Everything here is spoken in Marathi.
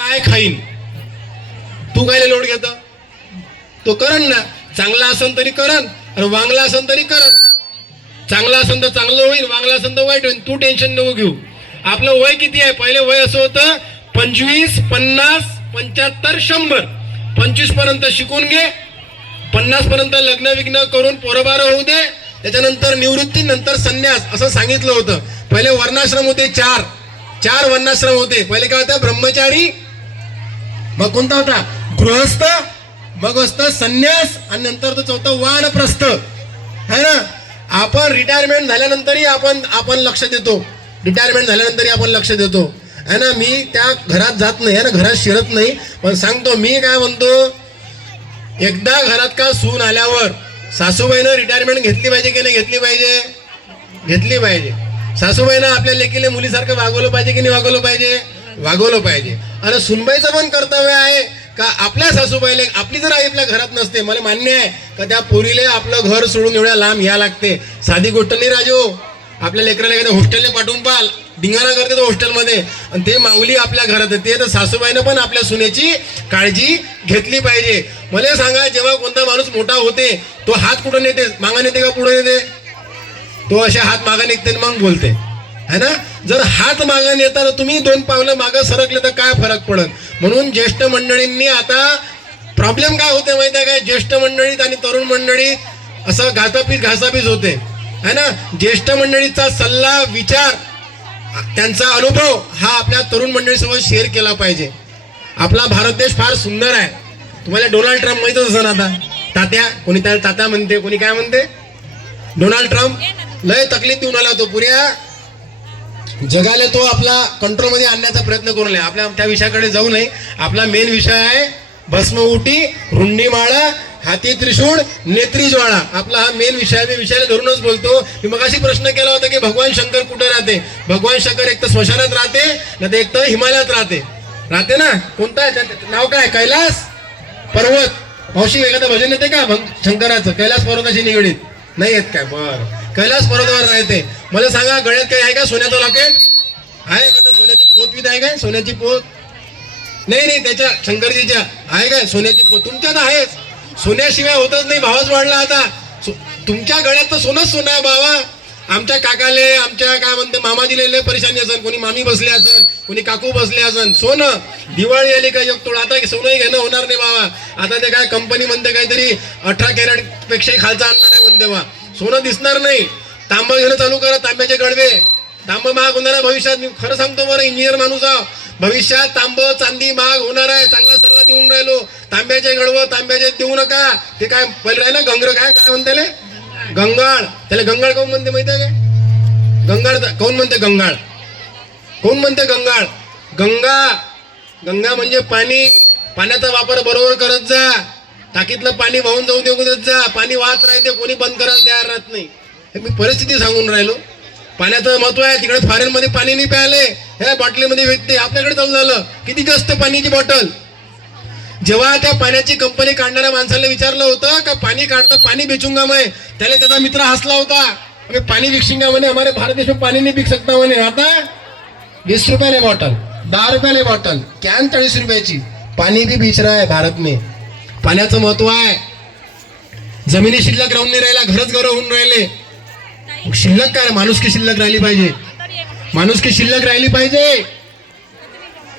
काय खाईन, तू काय लोड घेत, तो करन ना. चांगला असन तरी करन आणि वांगला असन तरी करन. चांगला असन तर चांगलं होईल, वांगला असन तर वाईट होईल. तू टेन्शन नको घेऊ. आपलं वय किती आहे? पहिले वय असं होतं 25, 50, 75, 100. 25 पर्यंत शिकून घे, 50 पर्यंत लग्न विग्न करून पोरबार होऊ दे, त्याच्यानंतर निवृत्ती, नंतर संन्यास असं सांगितलं होतं. पहिले वर्णाश्रम होते, चार वर्णाश्रम होते. पहिले काय होतं? ब्रह्मचारी, मग कोणता होता? गृहस्थ, मग असतं संन्यास, आणि नंतर तो चौथा वानप्रस्थ है ना. आपण रिटायरमेंट झाल्यानंतरही आपण लक्ष देतो. रिटायरमेंट झाल्यानंतरही आपण लक्ष देतो है ना. मी त्या घरात जात नाही है ना, घरात शिरत नाही, पण सांगतो मी काय म्हणतो, एकदा घरात का सून आल्यावर सासूबाईनं रिटायरमेंट घेतली पाहिजे की नाही घेतली पाहिजे? घेतली पाहिजे. सासूबाईनं आपल्या लेकीले मुलीसारखं वागवलं पाहिजे की नाही वागवलं पाहिजे? वागवलं पाहिजे. आणि सुनबाईचं पण कर्तव्य आहे का आपल्या सासूबाईले, आपली जर आई आपल्या घरात नसते, मला मान्य आहे का त्या पोरीले आपलं घर सोडून एवढ्या लांब या लागते, साधी गोष्ट नाही राजू. आपल्या लेकराला एखाद्या हॉस्टेलने पाठवून पाल, धिंगाणा करते तो हॉस्टेलमध्ये, आणि ते माऊली आपल्या घरात येते. तर सासूबाईनं पण आपल्या सुनेची काळजी घेतली पाहिजे. मला सांगा, जेव्हा कोणता माणूस मोठा होते तो हात कुठं नेते? मागा नेते का पुढे नेते? तो असे हात मागा निघते मग बोलते है ना. जर हात मागा नेताना तुम्ही 2 पावलं मागं सरकले तर काय फरक पडत. म्हणून ज्येष्ठ मंडळींनी, आता प्रॉब्लेम काय होते माहिती आहे काय, ज्येष्ठ मंडळीत आणि तरुण मंडळीत असं घासापीस होते है ना. ज्येष्ठ मंडळीचा सल्ला, विचार, त्यांचा अनुभव हा आपल्या तरुण मंडळीसोबत शेअर केला पाहिजे. आपला भारत देश फार सुंदर आहे. तुम्हाला डोनाल्ड ट्रम्प माहितच असेल. आता तात्या, कोणी त्याला तात्या म्हणते, कोणी काय म्हणते. डोनाल्ड ट्रम्प लय तकलीफ देऊन आला. तो पुऱ्या जगाला तो आपला कंट्रोलमध्ये आणण्याचा प्रयत्न करू नये. आपल्या त्या विषयाकडे जाऊ नये. आपला मेन विषय आहे भस्म उटी, रुंडी माळा, हाती त्रिशूळ, नेत्री ज्वाळा. आपला हा मेन विषय आहे. मी विषयाला धरूनच बोलतो. मी मगाशी प्रश्न केला होता की भगवान शंकर कुठे राहते. भगवान शंकर एक तर स्मशानात राहते, नाही तर एक तर हिमालयात राहते ना. कोणता आहे नाव? काय? कैलास पर्वत. मावशी एखादं भजन येते का शंकराचं? कैलास पर्वताशी निगडीत नाही येत काय? बरं, कैलास पर्वतावर राहते. मला सांगा, गळ्यात काही आहे का सोन्याचं लॉकेट? आहे का? सोन्याची पोत आहे काय? सोन्याची पोत नाही, त्याच्या शंकरजीच्या आहे काय सोन्याची पोत? तुमच्यात आहेच. सोन्याशिवाय होतच नाही. भावच वाढला आता. तुमच्या गळ्यात तर सोनं आहे बाबा. आमच्या काकाले, आमच्या काय म्हणते मामाजीले लय परेशानी असन, कोणी मामी बसले असन, कोणी काकू बसले असन. सोनं दिवाळी आली का एक तोडा. आता सोनं घेणं होणार नाही बाबा. आता ते काय कंपनी म्हणते काहीतरी 18 कॅरेट पेक्षाही खालचा आणणार आहे म्हणते बा. सोनं दिसणार नाही. तांबं घेणं चालू करा, तांब्याचे गडवे. तांबं महाग होणार आहे भविष्यात. मी खरं सांगतो बरं, इंजिनियर माणूस आहो. भविष्यात तांबं चांदी महाग होणार आहे. चांगला सल्ला देऊन राहिलो. तांब्याचे गडवं, तांब्याचे देऊ नका. ते काय पहिले आहे ना गंगर, काय म्हणते गंगाळ. त्याला गंगाळ कोण म्हणते माहिती आहे काय? गंगाळ कोण म्हणते? गंगाळ कोण म्हणते? गंगाळ. गंगा म्हणजे पाणी. पाण्याचा वापर बरोबर करत जा. टाकीतलं पाणी वाहून जाऊ देत जा. पाणी वाहत राहते, कोणी बंद करायला तयार राहत नाही. हे मी परिस्थिती सांगून राहिलो. पाण्याचं महत्व आहे. तिकडे फॉरेनमध्ये पाणी नाही प्यायले, हे बॉटलीमध्ये विकते. आपल्याकडे चालू झालं किती जास्त पाण्याची बॉटल. जेव्हा त्या पाण्याची कंपनी काढणाऱ्या माणसाला विचारलं होतं का पाणी काढतं, पाणी बेचूंगा मैं, त्याला त्याचा मित्र हसला होता. पाणी विकशिंगा म्हणे, हमारे भारत देश में पाणी नाही बिक सकता म्हणे. आता 20 रुपयाले बॉटल, 10 रुपयाले बॉटल, कॅन 40 रुपयाची. पाणी भी बेच रहा है भारत में. पाण्याचं महत्व आहे. जमिनी शिल्लक राहून नाही राहिला, घरच घर होऊन राहिले. शिल्लक काय? माणुसकी शिल्लक राहिली पाहिजे. माणुसकी शिल्लक राहिली पाहिजे.